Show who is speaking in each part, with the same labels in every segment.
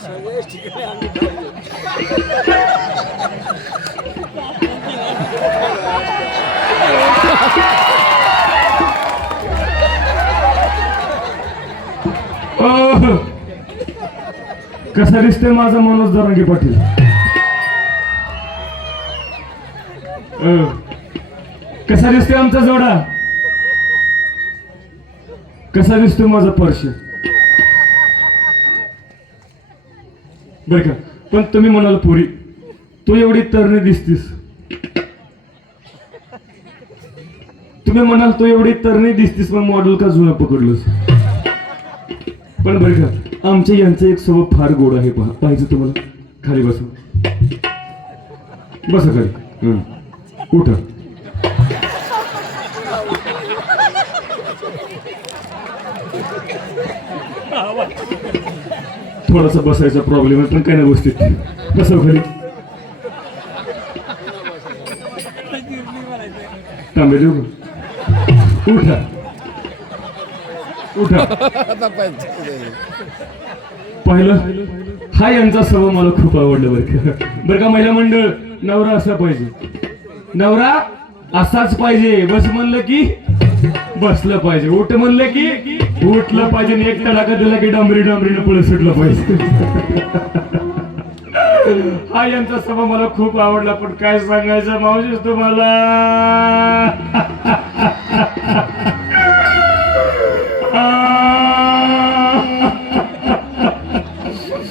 Speaker 1: सगळे कसा दिसतंय माझा मनोज दरंगे पाटील? कसा दिसतोय आमचा जोडा? कसा दिसतोय माझा पर्श? बर का. पण तुम्ही म्हणाल पुरी. तू एवढी तरणी दिसतीस. तुम्ही म्हणाल तू एवढी तरणी दिसतीस पण मॉडेल का जुना पकडलोस? पण बरं का आमच्या यांचं एक स्वभाव फार गोड आहे पहा. पाहिजे तुम्हाला? खाली बसा. बसा खाली. हं. उठा. थोडासा बसायचा प्रॉब्लेम आहे पण काही ना गोष्टीत बसा खाली. तांबे देऊ का? उठा. पाहिलं हा यांचा स्वभाव मला खूप आवडला बरं का. बरं का महिला मंडळ नवरा असा पाहिजे. नवरा असाच पाहिजे. बस म्हणलं की बसलं पाहिजे. उठ म्हणलं की उठलं पाहिजे आणि एक तडाखा दिला की डांबरी डांबरीनं पुढे सुटलं पाहिजे. हा यांचा स्वभाव मला खूप आवडला. पण काय सांगायचं मावशीच तुम्हाला?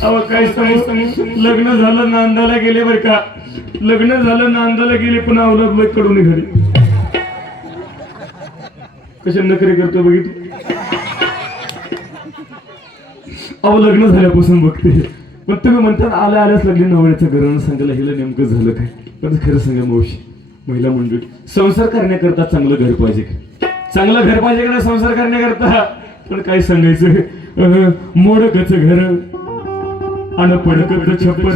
Speaker 1: अहो काय सांगू? लग्न झालं नांदाला गेले बर का. लग्न झालं नांदाला गेले पण अवलंबकडून घरी कशा नकरी करतो बघितलं अहो लग्न झाल्यापासून बघते पण तुम्ही म्हणतात आल्या आल्याच लागली नवऱ्याचं घरानं सांगायला हिला नेमकं झालं काय? पण खरं सांगा मावशी महिला मंडळी संसार करण्याकरता चांगलं घर पाहिजे चांगलं घर पाहिजे का संसार करण्याकरता? पण काय सांगायचं मोडकच घर. వాళ్ళ పడుకకు చెప్పరు.